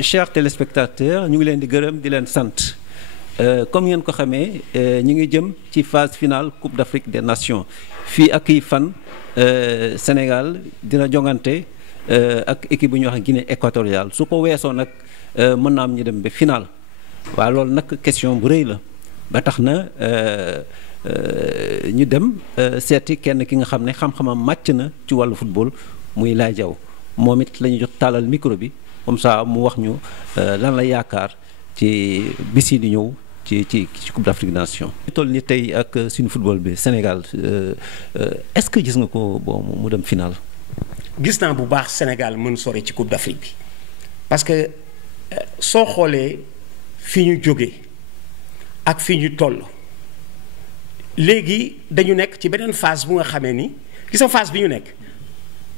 Chers téléspectateurs ñu ngi leen di gërëm di leen sant comme ngeen ko xamee ñu ngi jëm ci phase finale Coupe d'Afrique des Nations fii ak i fan Sénégal dina jongante ak équipe bu ñuy wax Guinée équatoriale su ko weesoo nag mën naa am ñu dem ba final waaw loolu nag question bu rëy la ba tax na ñu dem seeti kenn ki nga xam ne xam-xamam màcc na ci wàllu football muy Laye Diaw moom it la ñu jot taalal micro bi comme ça mu wax ñu lan la yaakaar ci bis yi di ñëw ci Coupe d'Afrique des Nations. ñu toll ni tey ak suñu football bi Sénégal est-ce que gis nga ko bon mu dem final. gis naa bu baax Sénégal mën sori ci Coupe d'Afrique bi parce que soo xoolee fi ñu jógee ak fi ñu toll léegi dañu nekk ci beneen phase bu nga xamee ni gis nga phase bi ñu nekk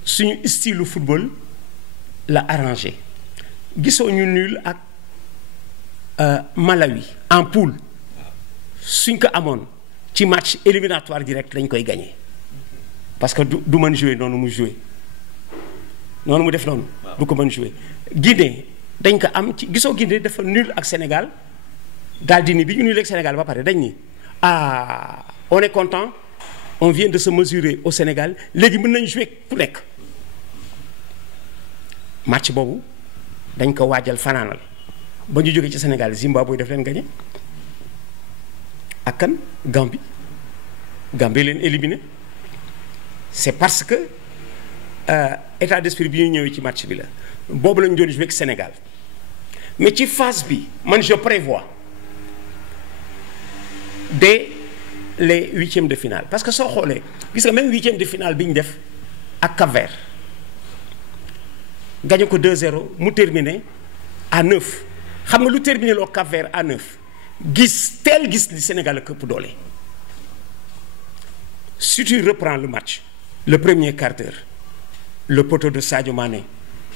suñu style football la arrangé gisoo ñu nul ak Malawi en poule suñ ko amoon ci match éliminatoire direct dañ koy gagné parce que du mën jouer noonu mu jouer noonu mu def noonu. du ko mën jouer. Guinée dañ ko am ci gisoo Guinée dafa nul ak Sénégal daal di ni bi ñu nul ak Sénégal ba pare dañ ni on est content on vient de se mesurer au Sénégal léegi mën nañ jouer ku nekk match boobu dañ ko waajal fanaanal ba ñu jógee ci Sénégal Zimbabwe daf leen gagné ak kan Gambie leen éliminé c'est parce que état d'esprit bi ñu ñëwee ci match bi la boobu lañu doon joué ak Sénégal mais ci phase bi man je prévois dès les huitièmes de finale parce que soo xoolee gis nga même huitième de finale bi ñu def ak Cap-Vert gagné ko 2-0 mu terminé à 9 xam nga lu terminé loo Cap-Vert à 9 gis li Sénégal a këpp doole si tu reprends le match le premier quart d'heure le poteau de Sadio Mané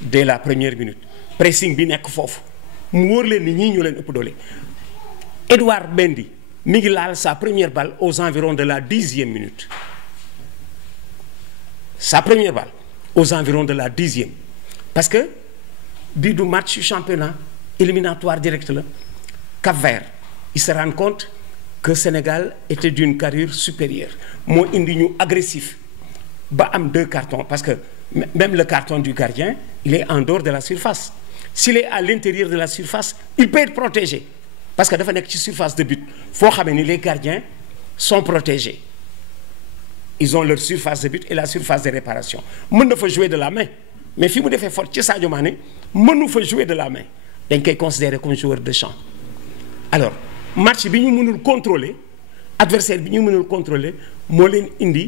dès la première minute pressing bi nekk foofu mu wóor leen ni ñii ñoo leen ëpp doole Edouard Mendy mi ngi laal sa première balle aux environs de la 10e minute sa première balle aux environs de la 10e parce que bii du match championnat éliminatoire direct la Cap-Vert il se rend compte que Sénégal était d'une carrure supérieure moo indi ñu agressif ba am 2 cartons parce que même le carton du gardien il est en dehors de la surface s'il est à l'intérieur de la surface il peut être protégé parce que dafa nekk ci surface de but foo xamee ni les gardiens sont protégés ils ont leur surface de but et la surface de réparation mën na fa jouer de la main mais fi mu defee faute ci Sadio Mané mënu fa jouer de la main dañ koy considérer comme joueur de champ alors match bi ñu mënul contrôler adversaire bi ñu mënul contrôler moo leen indi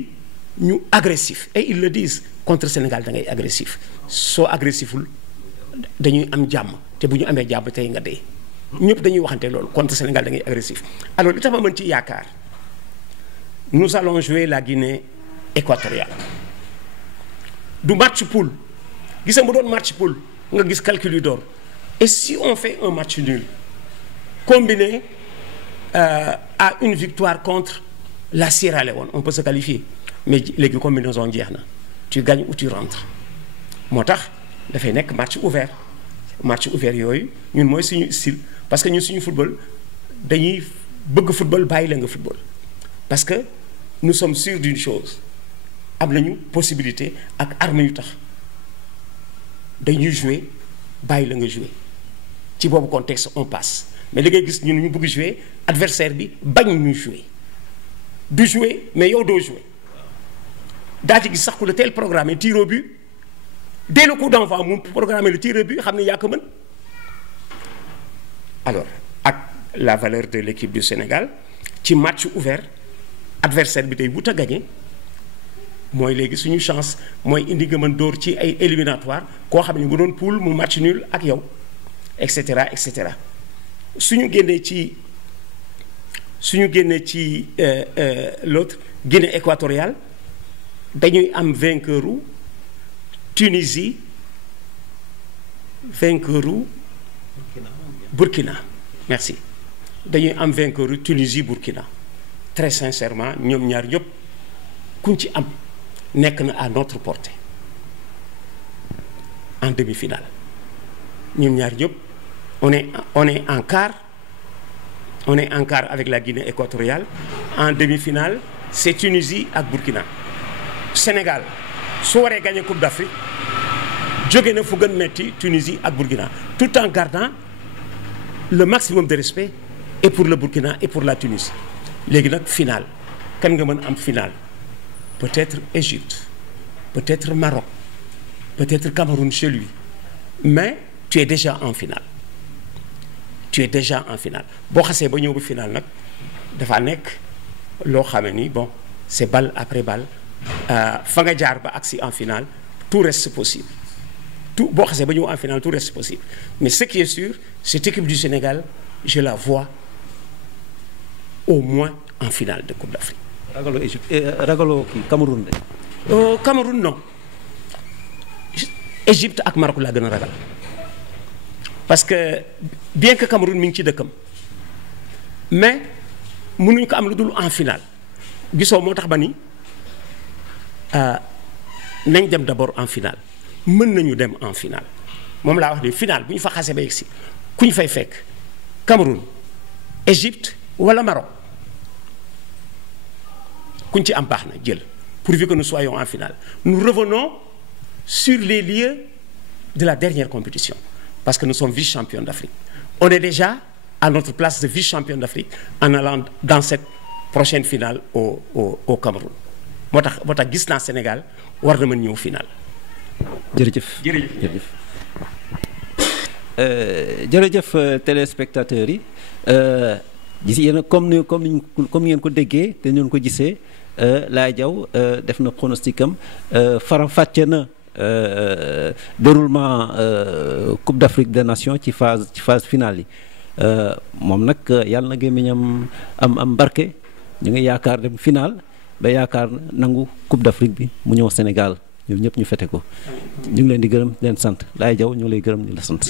ñu agressif et ils le disent contre Sénégal da ngay agressif soo agressiful dañuy am jàmm te bu ñu amee jàmm tey nga dee ñëpp dañuy waxante loolu contre Sénégal da ngay agressif alors li tax ma mën ci yaakaar nous allons jouer la Guinée équatoriale du match poule gis nga mu doon match poule nga gis calcul yu door et si on fait un match nul combiné à une victoire contre la Sierra Leone on peut se qualifier mais léegi combinaison jeex na tu gagnes ou tu rentres moo tax dafay nekk match ouvert yooyu ñun mooy suñu style parce que ñun suñu football dañuy bëgg football bàyyi la nga football parce que nous sommes sûrs d'une chose am nañu possibilité ak arme yu tax dañuy jouer bàyyi la nga jouer ci boobu contexte on passe mais li ngay gis ñun ñu bëgg jouer adversaire bi bañ ñu jouer du jouer mais yow doo jouer daa ci gis sax ku la teel programme tir au but dès le coup d'envoi mu programmer le tir au but xam ne yaa ko mën alors ak la valeur de l'équipe du Sénégal ci match ouvert adversaire bi day wut a gagner mooy léegi suñu chance mooy indi nga mën dóor ci ay éliminatoire koo xam ne nga doon poule mu match nul ak yow et cetera et cetera suñu génnee ci l'autre Guinée équatoriale dañuy am vainqueur u Tunisie vainqueur u Burkina merci dañuy am vainqueur u Tunisie Burkina très sincèrement ñoom ñaar ñëpp kuñ ci am nekk na à notre portée en demi-finale ñun ñaar ñëpp on est en quart. On est en quart avec la Guinée équatoriale. En demi-finale, c'est Tunisie ak Burkina. Sénégal su waree gagner Coupe d'Afrique jóge na fu gën metti Tunisie ak Burkina tout en gardant le maximum de respect et pour le Burkina et pour la Tunisie. Léegi nag finale kan nga mën am finale peut-être Égypte, peut-être Maroc, peut-être Cameroun chez lui, mais tu es déjà en finale. Tu es déjà en finale boo xasee ba ñëw ba finale nag dafa nekk loo xam ni bon c'est balle après balle fa nga jaar ba agsi en finale tout reste possible tout boo xasee ba ñëw en finale tout reste possible mais ce qui est sûr cette équipe du Sénégal je la vois au moins en finale de Coupe d'Afrique. ragaloo Égypte ragaloo kii Cameroun de. Cameroun non Égypte ak Maroc laa gën a ragal. Parce que bien que Cameroun mi ngi ci dëkkam mais mënuñ ko am lu dul en finale gisoo moo tax ba ni nañ dem d'abord en finale mën nañu dem en finale moom laa wax ni finale bu ñu fa xasee ba yegsi ku ñu fay fekk Cameroun Égypte wala Maroc kuñ ci am baax na jël pourvu que nous soyons en finale. Nous revenons sur les lieux de la dernière compétition. Parce que nous sommes vice-champions d'Afrique. On est déjà à notre place de vice-champion d'Afrique en allant dans cette prochaine finale au Cameroun. moo tax gis naa Sénégal war na mën ñëw finale. jërëjëf jërëjëf téléspectateurs yi gis yéen comme ngeen ko déggee te ñun ko gisee Laye Diaw def na pronostic am faram-fàcce na. Déroulement Coupe d'Afrique des Nations ci phase finale yi moom nag yàlla na gémmiñam am barke ñu ngi yaakaar dem finale ba yaakaar nangu Coupe d'Afrique bi mu ñëw Sénégal ñoom ñëpp ñu fete ko ñu ngi leen di gërëm di leen sant Laye Diaw ñu ngi lay gërëm di la sant.